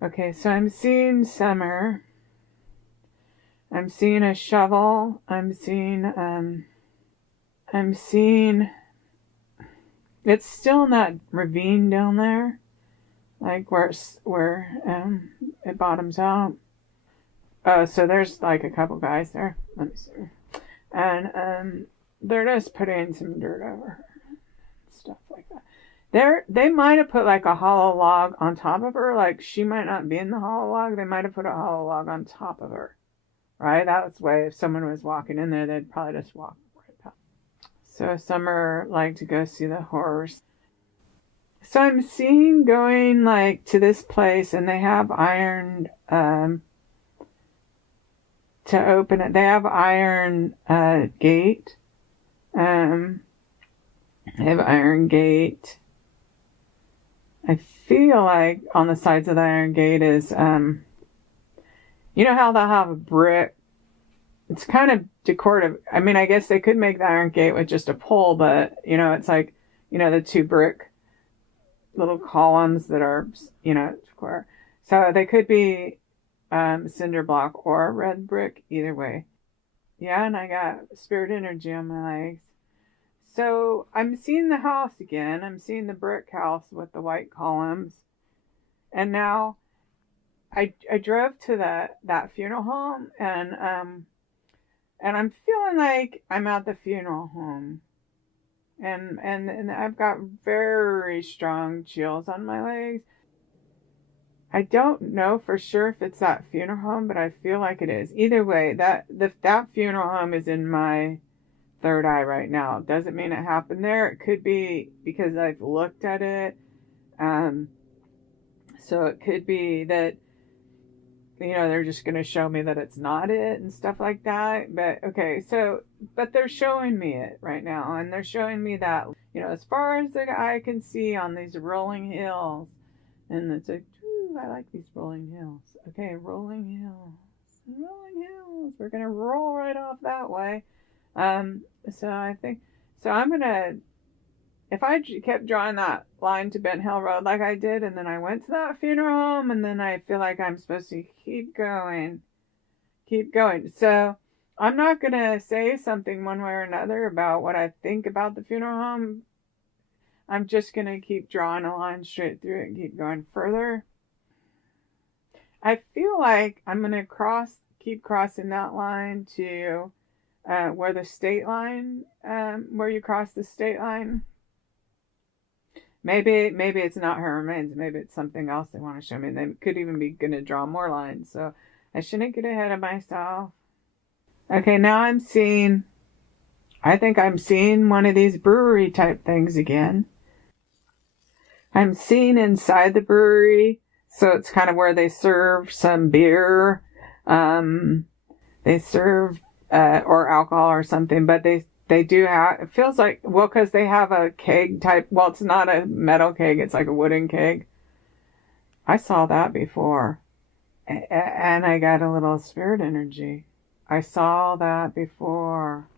Okay, so I'm seeing summer. I'm seeing a shovel. I'm seeing it's still in that ravine down there, like where it bottoms out. Oh, so there's like a couple guys there. Let me see. And they're just putting some dirt over her, stuff like that. They might have put like a hollow log on top of her. Like she might not be in the hollow log. They might have put a hollow log on top of her. Right? That's the way if someone was walking in there, they'd probably just walk right past. So Summer liked to go see the horse. So I'm seeing going like to this place, and they have iron to open it. They have iron gate. They have iron gate. I feel like on the sides of the iron gate is you know how they'll have a brick. It's kind of decorative. I mean, I guess they could make the iron gate with just a pole, but it's like the two brick little columns that are square. So they could be cinder block or red brick, either way. Yeah, and I got spirit energy on my legs. So I'm seeing the house again. I'm seeing the brick house with the white columns. And now I drove to that funeral home, and I'm feeling like I'm at the funeral home. And I've got very strong chills on my legs. I don't know for sure if it's that funeral home, but I feel like it is. Either way, that funeral home is in my third eye right now. Doesn't mean it happened there. It could be because I've looked at it. So it could be that they're just going to show me that it's not it and stuff like that. But okay, but they're showing me it right now, and they're showing me that as far as the eye can see on these rolling hills, and it's like, ooh, I like these rolling hills. Okay, rolling hills. We're gonna roll right off that way. So I think I'm gonna. If I kept drawing that line to Bent Hill Road like I did, and then I went to that funeral home, and then I feel like I'm supposed to keep going. So I'm not going to say something one way or another about what I think about the funeral home. I'm just going to keep drawing a line straight through it and keep going further. I feel like I'm going to keep crossing that line to where the state line, where you cross the state line. Maybe it's not her remains.Maybe it's something else they want to show me. They could even be going to draw more lines. So I shouldn't get ahead of myself. Okay, now I think I'm seeing one of these brewery type things again. I'm seeing inside the brewery. So it's kind of where they serve some beer. They serve, or alcohol or something, but they do have, it feels like, because they have a keg type, it's not a metal keg, it's like a wooden keg. I saw that before. And I got a little spirit energy. I saw that before.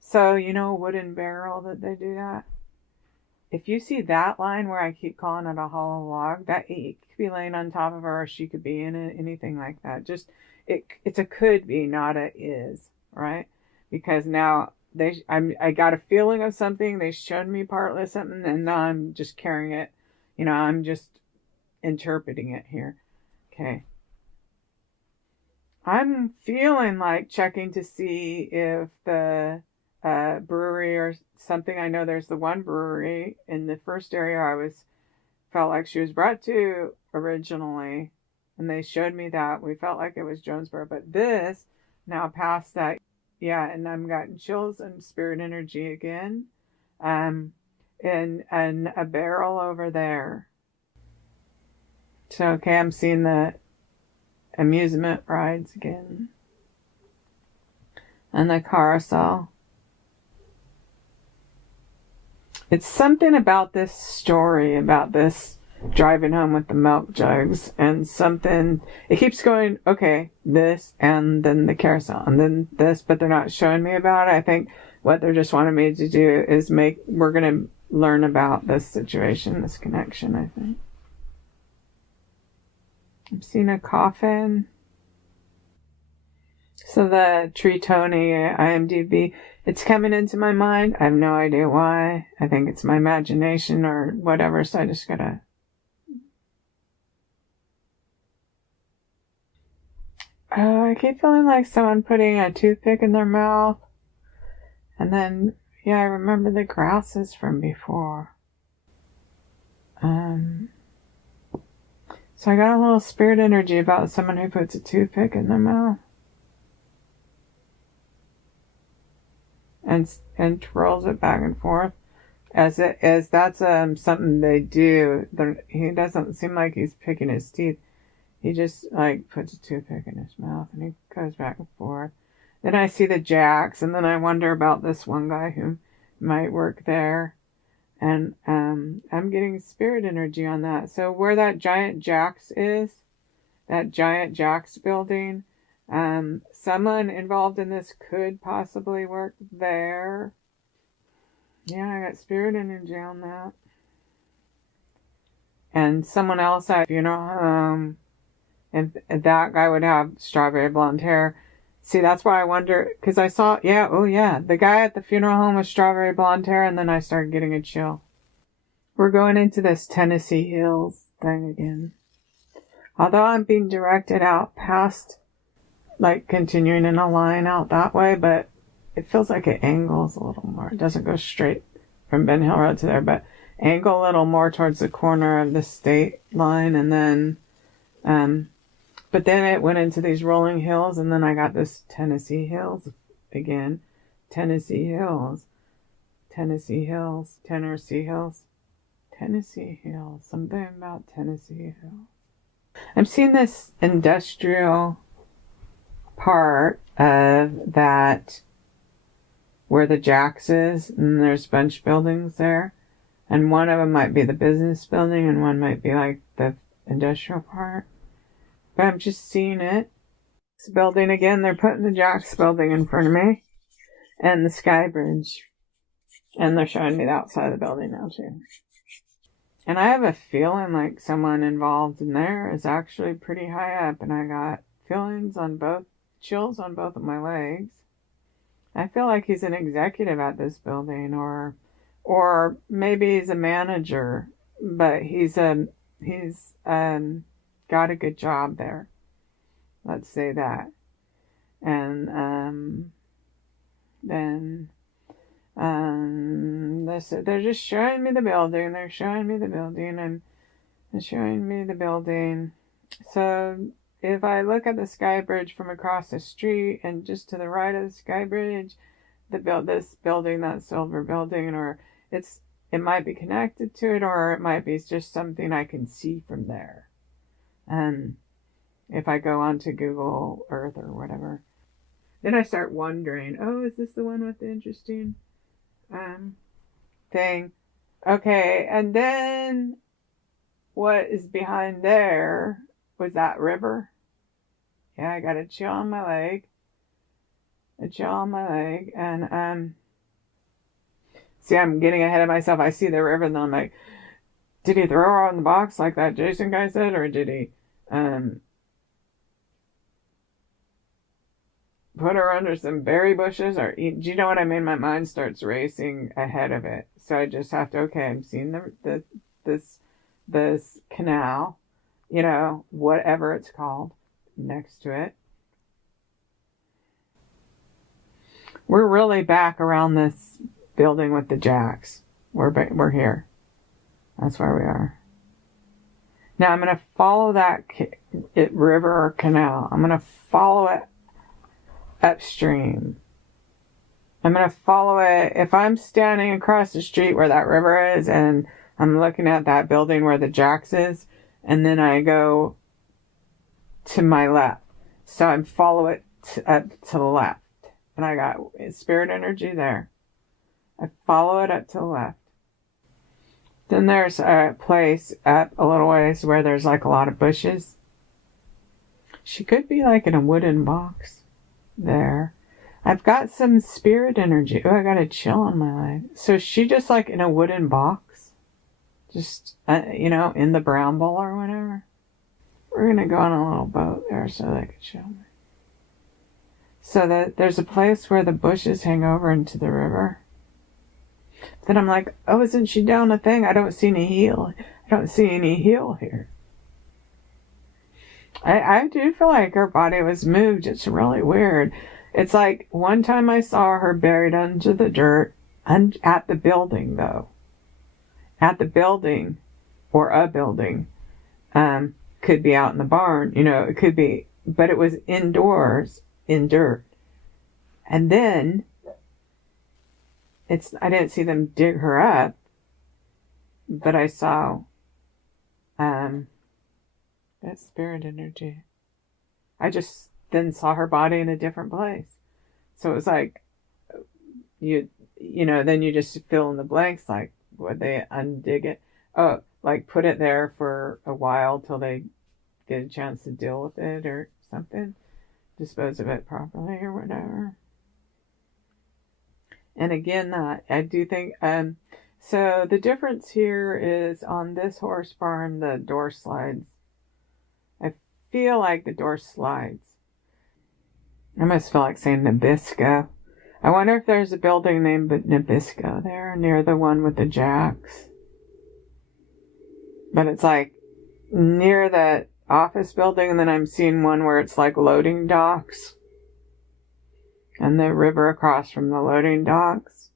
So, a wooden barrel that they do that? If you see that line where I keep calling it a hollow log, that it could be laying on top of her, or she could be in it, anything like that. Just, it's a could be, not a is, right? Because now I got a feeling of something. They showed me partly something, and now I'm just carrying it. I'm just interpreting it here. Okay. I'm feeling like checking to see if the brewery or something. I know there's the one brewery in the first area felt like she was brought to originally, and they showed me that. We felt like it was Jonesboro, but this now past that. Yeah, and I'm getting chills and spirit energy again. And a barrel over there. So, okay, I'm seeing the amusement rides again. And the carousel. It's something about this story, about this driving home with the milk jugs, and something, it keeps going, okay, this, and then the carousel, and then this, but they're not showing me about it. I think what they're just wanting me to do is we're going to learn about this situation, this connection, I think. I'm seeing a coffin. So the Tree Tony IMDb, it's coming into my mind. I have no idea why. I think it's my imagination or whatever, so I just gotta... Oh, I keep feeling like someone putting a toothpick in their mouth. And then, yeah, I remember the grasses from before. So I got a little spirit energy about someone who puts a toothpick in their mouth. And twirls it back and forth. As that's something they do. He doesn't seem like he's picking his teeth. He just like puts a toothpick in his mouth and he goes back and forth. Then I see the jacks, and then I wonder about this one guy who might work there. And I'm getting spirit energy on that. So where that giant Jack's is, that giant Jack's building, someone involved in this could possibly work there. Yeah, I got spirit energy on that. And someone else at funeral home, and that guy would have strawberry blonde hair. See, that's why I wonder, because I saw, the guy at the funeral home with strawberry blonde hair, and then I started getting a chill. We're going into this Tennessee Hills thing again. Although I'm being directed out past, like continuing in a line out that way, but it feels like it angles a little more. It doesn't go straight from Ben Hill Road to there, but angle a little more towards the corner of the state line, and then, but then it went into these rolling hills, and then I got this Tennessee Hills again. Tennessee Hills. Tennessee Hills. Tennessee Hills. Tennessee Hills. Something about Tennessee Hills. I'm seeing this industrial part of that where the Jacks is, and there's a bunch of buildings there. And one of them might be the business building, and one might be like the industrial part. But I'm just seeing it. This building again, they're putting the Jack's building in front of me. And the Sky Bridge. And they're showing me the outside of the building now too. And I have a feeling like someone involved in there is actually pretty high up. And I got chills on both of my legs. I feel like he's an executive at this building, or maybe he's a manager, but he's got a good job there. Let's say that. And then they're just showing me the building. They're showing me the building and showing me the building. So if I look at the Sky Bridge from across the street, and just to the right of the Sky Bridge, this building, that silver building, or it might be connected to it, or it might be just something I can see from there. If I go onto Google Earth or whatever, then I start wondering, is this the one with the interesting thing? Okay, and then what is behind there? Was that river? Yeah, I got a chill on my leg. And see, I'm getting ahead of myself. I see the river, and then I'm like, did he throw her on the box like that Jason guy said, or did he put her under some berry bushes? Or do you know what I mean? My mind starts racing ahead of it, so I just have to. Okay, I'm seeing this canal, whatever it's called, next to it. We're really back around this building with the Jacks. We're here. That's where we are. Now I'm going to follow that river or canal. I'm going to follow it upstream. I'm going to follow it. If I'm standing across the street where that river is, and I'm looking at that building where the Jacks is, and then I go to my left. So I follow it up to the left. And I got spirit energy there. I follow it up to the left. Then there's a place up a little ways where there's like a lot of bushes. She could be like in a wooden box there. I've got some spirit energy. Oh, I got a chill on my leg. So she just like in a wooden box? Just, in the brown bowl or whatever? We're going to go on a little boat there so they can show me. So that there's a place where the bushes hang over into the river. Then I'm like, oh, isn't she down a thing? I don't see any heel. I don't see any heel here. I do feel like her body was moved. It's really weird. It's like one time I saw her buried under the dirt at the building, though. At the building, or a building. Could be out in the barn, it could be, but it was indoors in dirt. And then I didn't see them dig her up, but I saw that spirit energy. I just then saw her body in a different place. So it was like, then you just fill in the blanks, like, would they undig it? Oh, like put it there for a while till they get a chance to deal with it or something. Dispose of it properly or whatever. And again, I do think, so the difference here is on this horse barn, the door slides. I feel like the door slides. I almost feel like saying Nabisco. I wonder if there's a building named Nabisco there near the one with the jacks. But it's like near the office building, and then I'm seeing one where it's like loading docks. And the river across from the loading docks.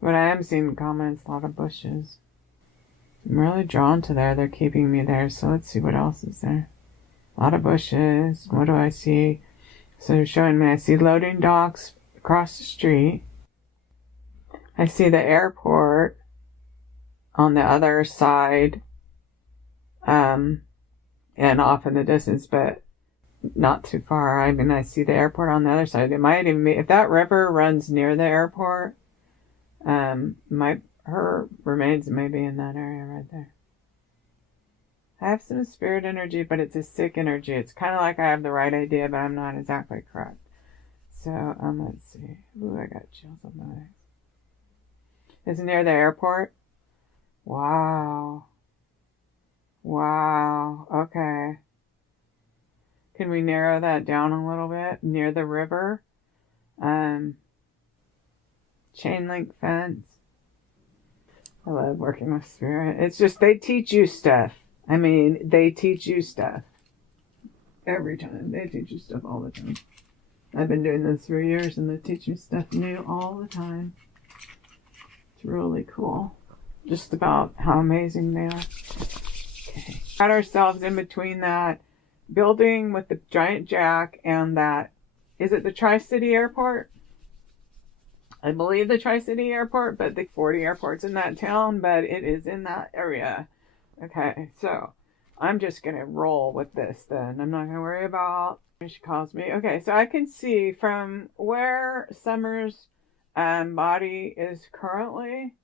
But I am seeing comments, a lot of bushes. I'm really drawn to there. They're keeping me there. So let's see what else is there. A lot of bushes. What do I see? So they're showing me, I see loading docks across the street. I see the airport on the other side. And off in the distance, but not too far. I mean, I see the airport on the other side. It might even be, if that river runs near the airport, her remains may be in that area right there. I have some spirit energy, but it's a sick energy. It's kind of like I have the right idea, but I'm not exactly correct. So, let's see. Ooh, I got chills on my legs. It's near the airport. Wow. Wow. Okay. Can we narrow that down a little bit? Near the river. Chain link fence. I love working with spirit. It's just, they teach you stuff. I mean, they teach you stuff. Every time. They teach you stuff all the time. I've been doing this for years and they teach me stuff new all the time. It's really cool. Just about how amazing they are. Okay. Got ourselves in between that building with the giant jack and that, is it the Tri-City Airport? I believe the Tri-City Airport, but the 40 airports in that town, but it is in that area. Okay, so I'm just going to roll with this then. I'm not going to worry about when she calls me. Okay, so I can see from where Summer's body is currently,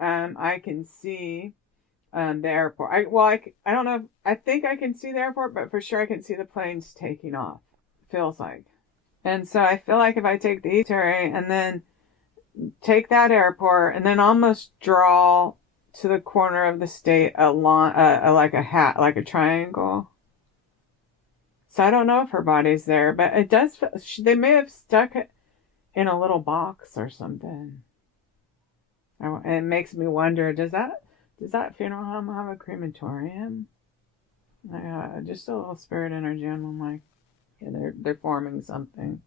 I can see the airport. I don't know. I think I can see the airport, but for sure I can see the planes taking off. Feels like. And so I feel like if I take the Terry and then take that airport and then almost draw to the corner of the state like a hat, like a triangle. So I don't know if her body's there, but it does. They may have stuck it in a little box or something. It makes me wonder, does that funeral home have a crematorium? Just a little spirit energy on them, like, yeah, they're forming something.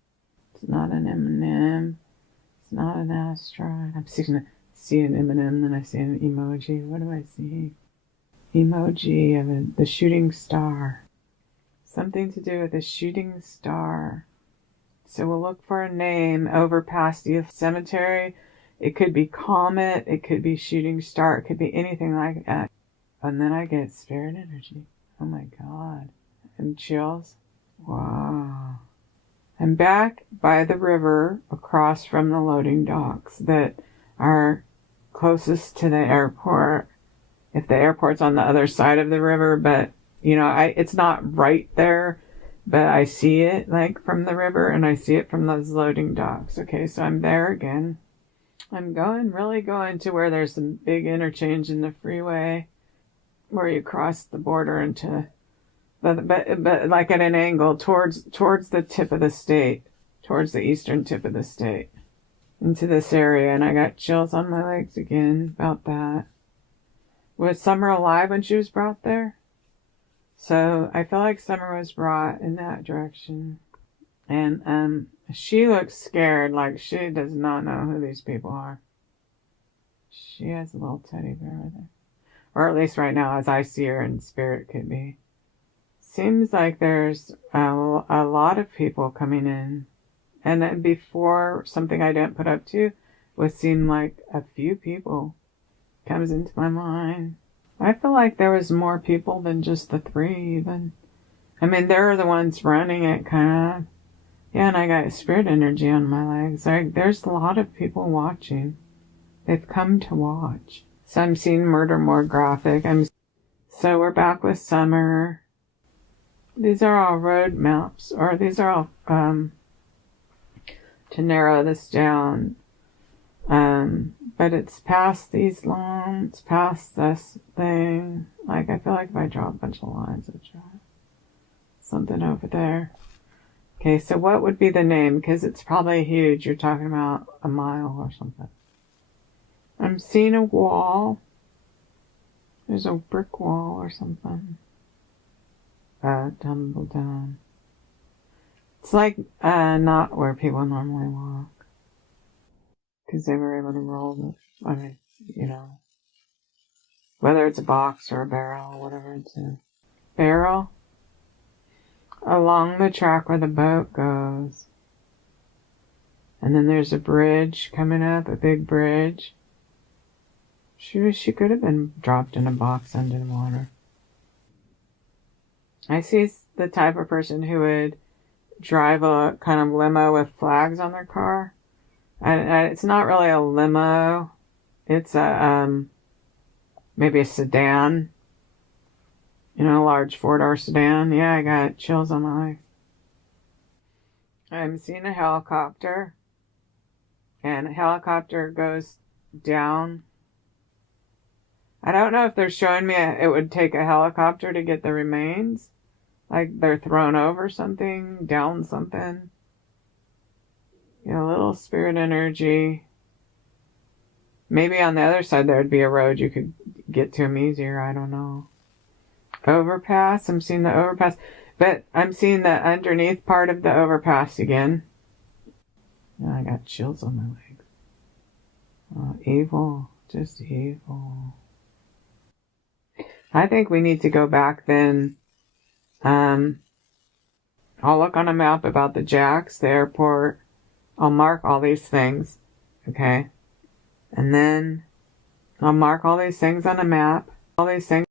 It's not an M&M. It's not an asteroid. I'm see an M&M, then I see an emoji. What do I see? Emoji of the shooting star. Something to do with a shooting star. So we'll look for a name over past the cemetery. It could be comet. It could be shooting star. It could be anything like that. And then I get spirit energy. Oh my God. And chills. Wow. I'm back by the river across from the loading docks that are closest to the airport. If the airport's on the other side of the river, but it's not right there, but I see it like from the river and I see it from those loading docks. Okay, so I'm there again. I'm really going to where there's some big interchange in the freeway. where you cross the border into, but like at an angle towards the tip of the state, towards the eastern tip of the state, into this area, and I got chills on my legs again about that. Was Summer alive when she was brought there? So I feel like Summer was brought in that direction. And she looks scared, like she does not know who these people are. She has a little teddy bear with her. Or at least right now, as I see her in spirit, could be. Seems like there's a lot of people coming in. And then before, something I didn't put up to would seem like a few people comes into my mind. I feel like there was more people than just the 3 even. I mean, they're the ones running it, kind of. Yeah, and I got spirit energy on my legs. There's a lot of people watching. They've come to watch. So I'm seeing murder more graphic. So we're back with Summer. These are all road maps, or these are all, to narrow this down. But it's past these lines, it's past this thing. Like, I feel like if I draw a bunch of lines, I'd draw something over there. Okay, so what would be the name? Because it's probably huge. You're talking about a mile or something. I'm seeing a wall. There's a brick wall or something. Tumble down. It's like, not where people normally walk. Because they were able to roll it. I mean, you know. Whether it's a box or a barrel, whatever it's in. Barrel? Along the track where the boat goes. And then there's a bridge coming up, a big bridge. She could have been dropped in a box under the water. I see the type of person who would drive a kind of limo with flags on their car. It's not really a limo. It's a, maybe a sedan. You know, a large 4-door sedan. Yeah, I got chills on my legs. I'm seeing a helicopter. And a helicopter goes down. I don't know if they're showing me it would take a helicopter to get the remains. Like they're thrown over something, down something. You know, a little spirit energy. Maybe on the other side there would be a road you could get to them easier. I don't know. Overpass. I'm seeing the overpass. But I'm seeing the underneath part of the overpass again. Oh, I got chills on my legs. Oh, evil. Just evil. I think we need to go back then. I'll look on a map about the Jacks, the airport. I'll mark all these things. Okay? And then I'll mark all these things on a map. All these things.